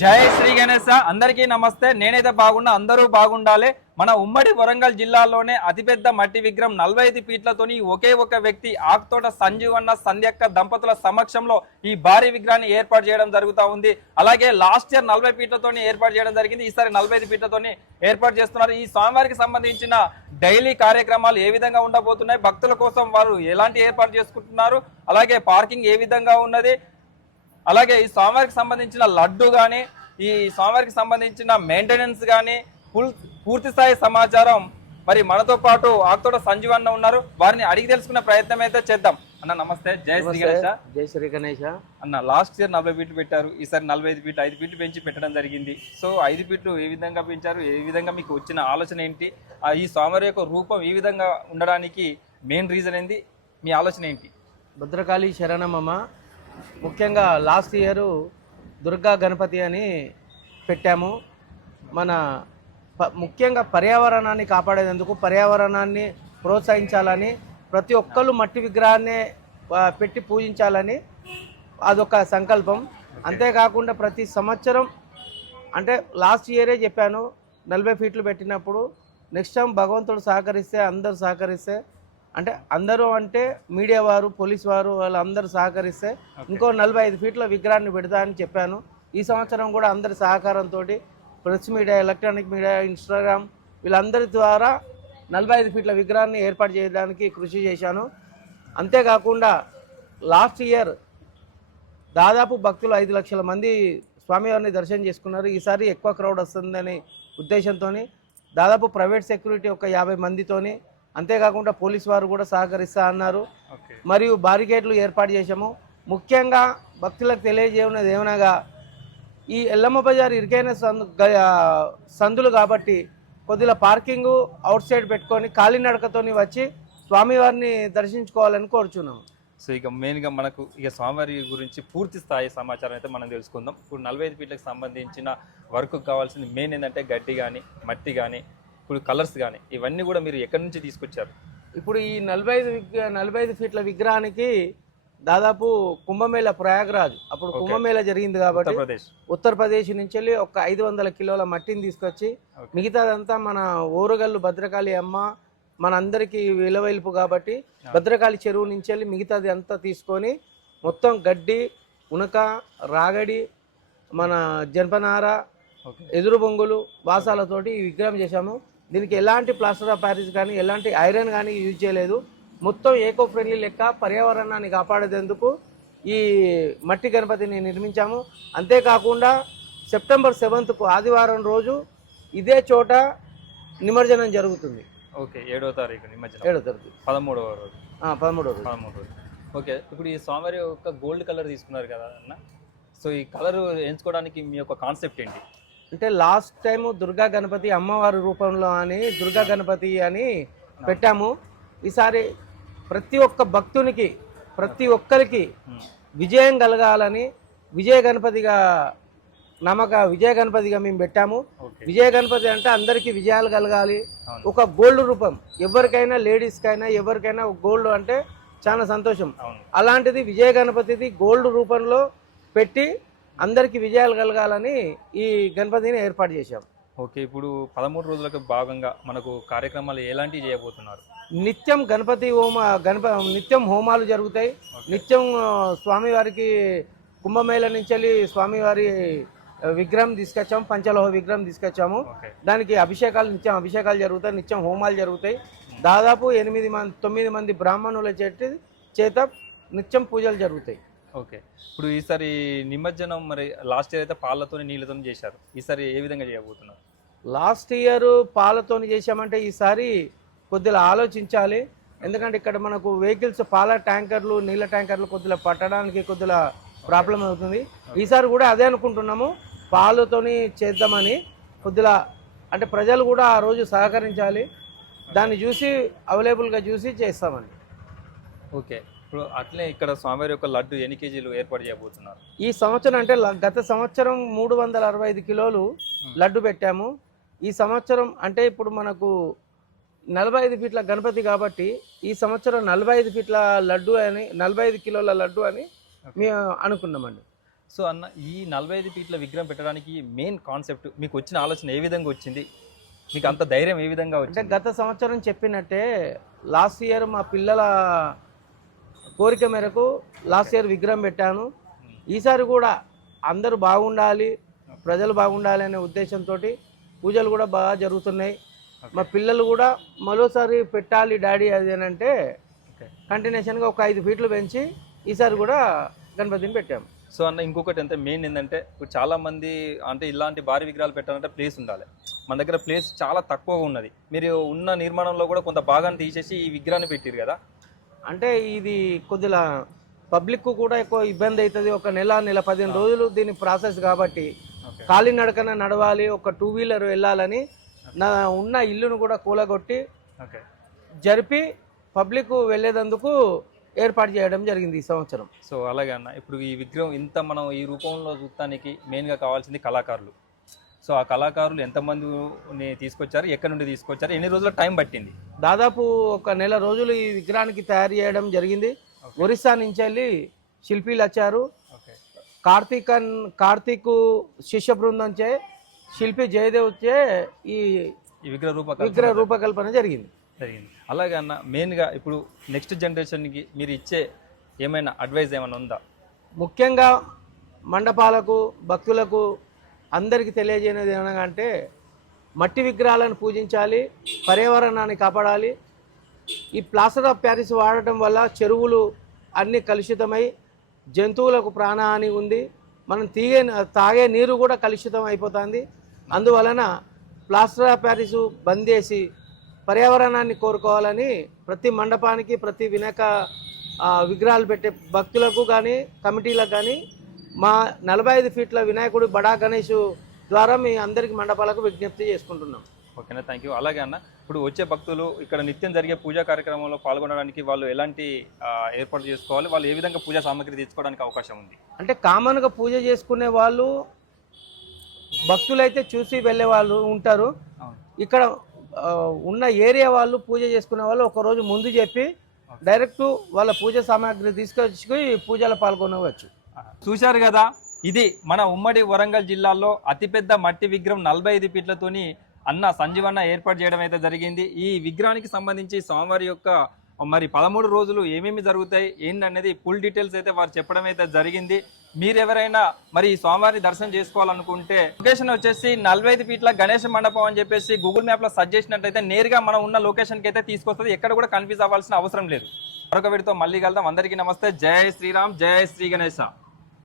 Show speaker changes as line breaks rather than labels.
జై శ్రీ గణేశ. అందరికీ నమస్తే. నేనైతే బాగున్నా అందరూ బాగుండాలి. మన ఉమ్మడి వరంగల్ జిల్లాలోనే అతిపెద్ద మట్టి విగ్రహం నలభై ఐదు ఫీట్లతోని ఒకే ఒక వ్యక్తి ఆకుతోట సంజీవన్న సంధ్యక్క దంపతుల సమక్షంలో ఈ భారీ విగ్రహాన్ని ఏర్పాటు చేయడం జరుగుతూ ఉంది. అలాగే లాస్ట్ ఇయర్ నలభై ఫీట్లతోని ఏర్పాటు చేయడం జరిగింది. ఈసారి నలభై ఐదు ఫీట్లతోని ఏర్పాటు చేస్తున్నారు. ఈ స్వామివారికి సంబంధించిన డైలీ కార్యక్రమాలు ఏ విధంగా ఉండబోతున్నాయి? భక్తుల కోసం వారు ఎలాంటి ఏర్పాటు చేసుకుంటున్నారు? అలాగే పార్కింగ్ ఏ విధంగా ఉన్నది? అలాగే ఈ స్వామివారికి సంబంధించిన లడ్డు కానీ ఈ స్వామివారికి సంబంధించిన మెయింటెనెన్స్ కానీ ఫుల్ పూర్తి స్థాయి సమాచారం మరి మనతో పాటు ఆకుతోట సంజీవ్ అన్న ఉన్నారు. వారిని అడిగి తెలుసుకునే ప్రయత్నం అయితే చేద్దాం. అన్న నమస్తే జై శ్రీ గణేష.
జై శ్రీ గణేష.
అన్న లాస్ట్ ఇయర్ నలభై ఫీట్లు పెట్టారు. ఈసారి నలభై ఐదు ఫీట్లు ఐదు ఫీట్లు పెంచి పెట్టడం జరిగింది. సో ఐదు ఫీట్లు ఏ విధంగా పెంచారు? ఏ విధంగా మీకు వచ్చిన ఆలోచన ఏంటి? ఈ స్వామివారి యొక్క రూపం ఈ విధంగా ఉండడానికి మెయిన్ రీజన్ ఏంటి మీ ఆలోచన ఏంటి?
భద్రకాళి శరణమమ్మ ముఖ్యంగా లాస్ట్ ఇయర్ దుర్గా గణపతి అని పెట్టాము. మన ప- ముఖ్యంగా పర్యావరణాన్ని కాపాడేందుకు పర్యావరణాన్ని ప్రోత్సహించాలని ప్రతి ఒక్కళ్ళు మట్టి విగ్రహాన్ని పెట్టి పూజించాలని అదొక సంకల్పం. అంతేకాకుండా ప్రతి సంవత్సరం అంటే లాస్ట్ ఇయరే చెప్పాను నలభై ఫీట్లు పెట్టినప్పుడు నెక్స్ట్ టైం భగవంతుడు సహకరిస్తే అందరూ సహకరిస్తే అంటే అందరూ అంటే మీడియా వారు పోలీస్ వారు వాళ్ళందరూ సహకరిస్తే ఇంకో నలభై ఐదు ఫీట్ల విగ్రహాన్ని పెడతా అని చెప్పాను. ఈ సంవత్సరం కూడా అందరి సహకారంతో press media electronic media Instagram వీళ్ళందరి ద్వారా నలభై ఐదు ఫీట్ల విగ్రహాన్ని ఏర్పాటు చేయడానికి కృషి చేశాను. అంతేకాకుండా లాస్ట్ ఇయర్ దాదాపు భక్తులు ఐదు లక్షల మంది స్వామివారిని దర్శనం చేసుకున్నారు. ఈసారి ఎక్కువ క్రౌడ్ వస్తుందని ఉద్దేశంతో దాదాపు ప్రైవేట్ సెక్యూరిటీ ఒక యాభై మందితోని అంతేకాకుండా పోలీస్ వారు కూడా సహకరిస్తా అన్నారు. మరియు బారికేడ్లు ఏర్పాటు చేశాము. ముఖ్యంగా భక్తులకు తెలియజేయనది ఏమనగా ఈ ఎల్లమ్మ బజార్ ఇరుకైన సందులు కాబట్టి కొద్దిగా పార్కింగ్ అవుట్ సైడ్ పెట్టుకొని కాలినడకతోని వచ్చి స్వామివారిని దర్శించుకోవాలని కోరుచున్నాము.
సో ఇక మెయిన్గా మనకు ఇక స్వామివారి గురించి పూర్తి స్థాయి సమాచారం అయితే మనం తెలుసుకుందాం. ఇప్పుడు నలభై ఐదు ఫీట్లకు సంబంధించిన వర్క్ కావాల్సింది మెయిన్ ఏంటంటే గడ్డి కానీ మట్టి కానీ ఇప్పుడు కలర్స్ కానీ ఇవన్నీ కూడా మీరు ఎక్కడి నుంచి తీసుకొచ్చారు?
ఇప్పుడు ఈ నలభై ఐదు నలభై ఐదు ఫీట్ల విగ్రహానికి దాదాపు కుంభమేళ ప్రయాగరాజ్. అప్పుడు. కుంభమేళ జరిగింది కాబట్టి
ఉత్తరప్రదేశ్
నుంచి వెళ్ళి ఒక ఐదు వందల కిలోల మట్టిని తీసుకొచ్చి. మిగతాదంతా మన ఓరుగల్లు భద్రకాళి అమ్మ మన అందరికీ విలువైల్పు కాబట్టి భద్రకాళి చెరువు నుంచి వెళ్ళి మిగతాది అంతా తీసుకొని మొత్తం గడ్డి ఉనక రాగడి మన జనపనార ఎదురు బొంగులు వాసాలతోటి ఈ విగ్రహం చేశాము. దీనికి ఎలాంటి ప్లాస్టర్ ఆఫ్ ప్యారిస్ కానీ ఎలాంటి ఐరన్ కానీ యూజ్ చేయలేదు. మొత్తం ఏకో ఫ్రెండ్లీ లెక్క పర్యావరణాన్ని కాపాడేందుకు ఈ మట్టి గణపతిని నిర్మించాము. అంతేకాకుండా సెప్టెంబర్ సెవెంత్కు ఆదివారం రోజు ఇదే చోట నిమజ్జనం జరుగుతుంది.
ఓకే ఏడో తారీఖు నిమజ్జనం.
ఏడో తరగతి
పదమూడవ రోజు.
పదమూడో రోజు.
పదమూడు రోజు. ఓకే ఇప్పుడు ఈ స్వామివారి యొక్క గోల్డ్ కలర్ తీసుకున్నారు కదా అన్న? సో ఈ కలర్ ఎంచుకోవడానికి మీ యొక్క కాన్సెప్ట్ ఏంటి?
అంటే లాస్ట్ టైం దుర్గా గణపతి అమ్మవారి రూపంలో అని దుర్గా గణపతి అని పెట్టాము. ఈసారి ప్రతి ఒక్క భక్తునికి ప్రతి ఒక్కరికి. విజయం కలగాలని విజయ గణపతిగా నమ్మక విజయ గణపతిగా మేము పెట్టాము. విజయ గణపతి అంటే అందరికీ విజయాలు కలగాలి. ఒక గోల్డ్ రూపం. ఎవరికైనా లేడీస్కైనా ఎవరికైనా గోల్డ్ అంటే చాలా సంతోషం. అలాంటిది విజయ గణపతిది గోల్డ్ రూపంలో పెట్టి అందరికీ విజయాలు కలగాలని ఈ గణపతిని ఏర్పాటు చేశాం.
ఓకే ఇప్పుడు పదమూడు రోజులకు భాగంగా మనకు కార్యక్రమాలు ఎలాంటివి చేయబోతున్నారు?
నిత్యం గణపతి హోమ గణప నిత్యం హోమాలు జరుగుతాయి. నిత్యం స్వామివారికి కుంభమేళ నుంచి వెళ్ళి స్వామివారి విగ్రహం తీసుకొచ్చాము పంచలోహ విగ్రహం తీసుకొచ్చాము. దానికి అభిషేకాలు నిత్యం అభిషేకాలు జరుగుతాయి నిత్యం హోమాలు జరుగుతాయి. దాదాపు ఎనిమిది మంది తొమ్మిది మంది బ్రాహ్మణుల చేతి చేత నిత్యం పూజలు జరుగుతాయి.
ఓకే. ఇప్పుడు ఈసారి నిమజ్జనం మరి లాస్ట్ ఇయర్ అయితే పాలతో నీళ్ళతో చేశారు. ఈసారి ఏ విధంగా చేయబోతున్నారు?
లాస్ట్ ఇయర్ పాలతోని చేసామంటే ఈసారి కొద్దిగా ఆలోచించాలి. ఎందుకంటే ఇక్కడ మనకు వెహికల్స్ పాల ట్యాంకర్లు నీళ్ళ ట్యాంకర్లు కొద్దిగా పట్టడానికి కొద్దిగా ప్రాబ్లం అవుతుంది. ఈసారి కూడా అదే అనుకుంటున్నాము. పాలతోని చేద్దామని కొద్దిగా అంటే ప్రజలు కూడా ఆ రోజు సహకరించాలి. దాన్ని చూసి అవైలబుల్గా చూసి చేస్తామని.
ఓకే. ఇప్పుడు అట్లే ఇక్కడ స్వామివారి యొక్క లడ్డు ఎన్ని కేజీలు ఏర్పాటు చేయబోతున్నారు?
ఈ సంవత్సరం అంటే గత సంవత్సరం మూడు వందల అరవై ఐదు కిలోలు లడ్డు పెట్టాము. ఈ సంవత్సరం అంటే ఇప్పుడు మనకు నలభై ఐదు ఫీట్ల గణపతి కాబట్టి ఈ సంవత్సరం నలభై ఐదు ఫీట్ల లడ్డు అని నలభై ఐదు కిలోల లడ్డు అని మేము అనుకున్నామండి.
సో అన్న ఈ నలభై ఐదు ఫీట్ల విగ్రహం పెట్టడానికి మెయిన్ కాన్సెప్ట్ మీకు వచ్చిన ఆలోచన ఏ విధంగా వచ్చింది? మీకు అంత ధైర్యం ఏ విధంగా
అంటే
వచ్చింది?
గత సంవత్సరం చెప్పినట్టే లాస్ట్ ఇయర్ మా పిల్లల కోరిక మేరకు లాస్ట్ ఇయర్ విగ్రహం పెట్టాను. ఈసారి కూడా అందరూ బాగుండాలి ప్రజలు బాగుండాలి అనే ఉద్దేశంతో పూజలు కూడా బాగా జరుగుతున్నాయి. మా పిల్లలు కూడా మరోసారి పెట్టాలి డాడీ అది అని అంటే కంటిన్యూషన్గా ఒక ఐదు ఫీట్లు పెంచి ఈసారి కూడా గణపతిని పెట్టాము.
సో అన్న ఇంకొకటి అంటే మెయిన్ ఏంటంటే ఇప్పుడు చాలా మంది అంటే ఇలాంటి భారీ విగ్రహాలు పెట్టాలంటే ప్లేస్ ఉండాలి. మన దగ్గర ప్లేస్ చాలా తక్కువగా ఉన్నది. మీరు ఉన్న నిర్మాణంలో కూడా కొంత భాగాన్ని తీసేసి ఈ విగ్రహాన్ని పెట్టారు కదా.
అంటే ఇది కొద్దిగా పబ్లిక్ కూడా ఎక్కువ ఇబ్బంది అవుతుంది ఒక నెల నెల పదిహేను రోజులు దీని ప్రాసెస్ కాబట్టి కాలినడకన నడవాలి ఒక టూ వీలర్ వెళ్ళాలని నా ఉన్న ఇల్లును కూడా కూలగొట్టి జరిపి పబ్లిక్ వెళ్ళేదందుకు ఏర్పాటు చేయడం జరిగింది ఈ సంవత్సరం.
సో అలాగే అన్న ఇప్పుడు ఈ విగ్రహం ఇంత మనం ఈ రూపంలో చూడటానికి మెయిన్గా కావాల్సింది కళాకారులు. సో ఆ కళాకారులు ఎంతమందిని తీసుకొచ్చారు ఎక్కడి నుండి తీసుకొచ్చారు ఎన్ని రోజుల టైం పట్టింది?
దాదాపు ఒక నెల రోజులు ఈ విగ్రహానికి తయారు చేయడం జరిగింది. ఒరిస్సా నుంచి వెళ్ళి శిల్పీలు వచ్చారు. కార్తీక్ కార్తీక్ శిష్య బృందంచే శిల్పి జయదేవ్చే ఈ
ఈ విగ్రహ రూపకల్పన
విగ్రహ రూపకల్పన జరిగింది.
జరిగింది. అలాగే అన్న మెయిన్గా ఇప్పుడు నెక్స్ట్ జనరేషన్కి మీరు ఇచ్చే ఏమైనా అడ్వైస్ ఏమైనా ఉందా?
ముఖ్యంగా మండపాలకు భక్తులకు అందరికీ తెలియజేయనిది ఏమనగా అంటే మట్టి విగ్రహాలను పూజించాలి పర్యావరణాన్ని కాపాడాలి. ఈ ప్లాస్టర్ ఆఫ్ ప్యారిస్ వాడటం వల్ల చెరువులు అన్నీ కలుషితమై జంతువులకు ప్రాణహాని ఉంది. మనం తీగే తాగే నీరు కూడా కలుషితం అయిపోతుంది. అందువలన ప్లాస్టర్ ఆఫ్ ప్యారిస్ బంద్ చేసి పర్యావరణాన్ని కోరుకోవాలని ప్రతి మండపానికి ప్రతి వినాయక విగ్రహాలు పెట్టే భక్తులకు కానీ కమిటీలకు కానీ మా నలభై ఐదు ఫీట్ల వినాయకుడు బడా గణేష్ ద్వారా మీ అందరికి మండపాలకు విజ్ఞప్తి చేసుకుంటున్నాం.
ఓకేనా థ్యాంక్ యూ అలాగే అన్న ఇప్పుడు వచ్చే భక్తులు ఇక్కడ నిత్యం జరిగే పూజా కార్యక్రమంలో పాల్గొనడానికి వాళ్ళు ఎలాంటి ఏర్పాటు చేసుకోవాలి? వాళ్ళు ఏ విధంగా పూజా సామాగ్రి తీసుకోవడానికి అవకాశం ఉంది?
అంటే కామన్గా పూజ చేసుకునే వాళ్ళు భక్తులైతే చూసి వెళ్ళే వాళ్ళు ఉంటారు. ఇక్కడ ఉన్న ఏరియా వాళ్ళు పూజ చేసుకునే వాళ్ళు ఒక రోజు ముందు చెప్పి డైరెక్ట్ వాళ్ళ పూజ సామాగ్రి తీసుకొచ్చి పూజలో పాల్గొనవచ్చు.
చూశారు కదా? ఇది మన ఉమ్మడి వరంగల్ జిల్లాలో అతిపెద్ద మట్టి విగ్రహం నలభై ఐదు ఫీట్లతోని అన్న సంజీవన్న ఏర్పాటు చేయడం అయితే జరిగింది. ఈ విగ్రహానికి సంబంధించి స్వామివారి యొక్క మరి పదమూడు రోజులు ఏమేమి జరుగుతాయి ఏందనేది ఫుల్ డీటెయిల్స్ అయితే వారు చెప్పడం అయితే జరిగింది. మీరు ఎవరైనా మరి ఈ దర్శనం చేసుకోవాలనుకుంటే లొకేషన్ వచ్చేసి నలభై ఐదు ఫీట్ల గణేష మండపం అని చెప్పేసి గూగుల్ మ్యాప్లో సర్చ్ చేసినట్టయితే నేరుగా మనం ఉన్న లొకేషన్కి అయితే తీసుకొస్తుంది. ఎక్కడ కూడా కన్ఫ్యూజ్ అవ్వాల్సిన అవసరం లేదు. మరొక వీడితో మళ్ళీ కలుద్దాం. అందరికీ నమస్తే. జై శ్రీరామ్. జై శ్రీ గణేశ.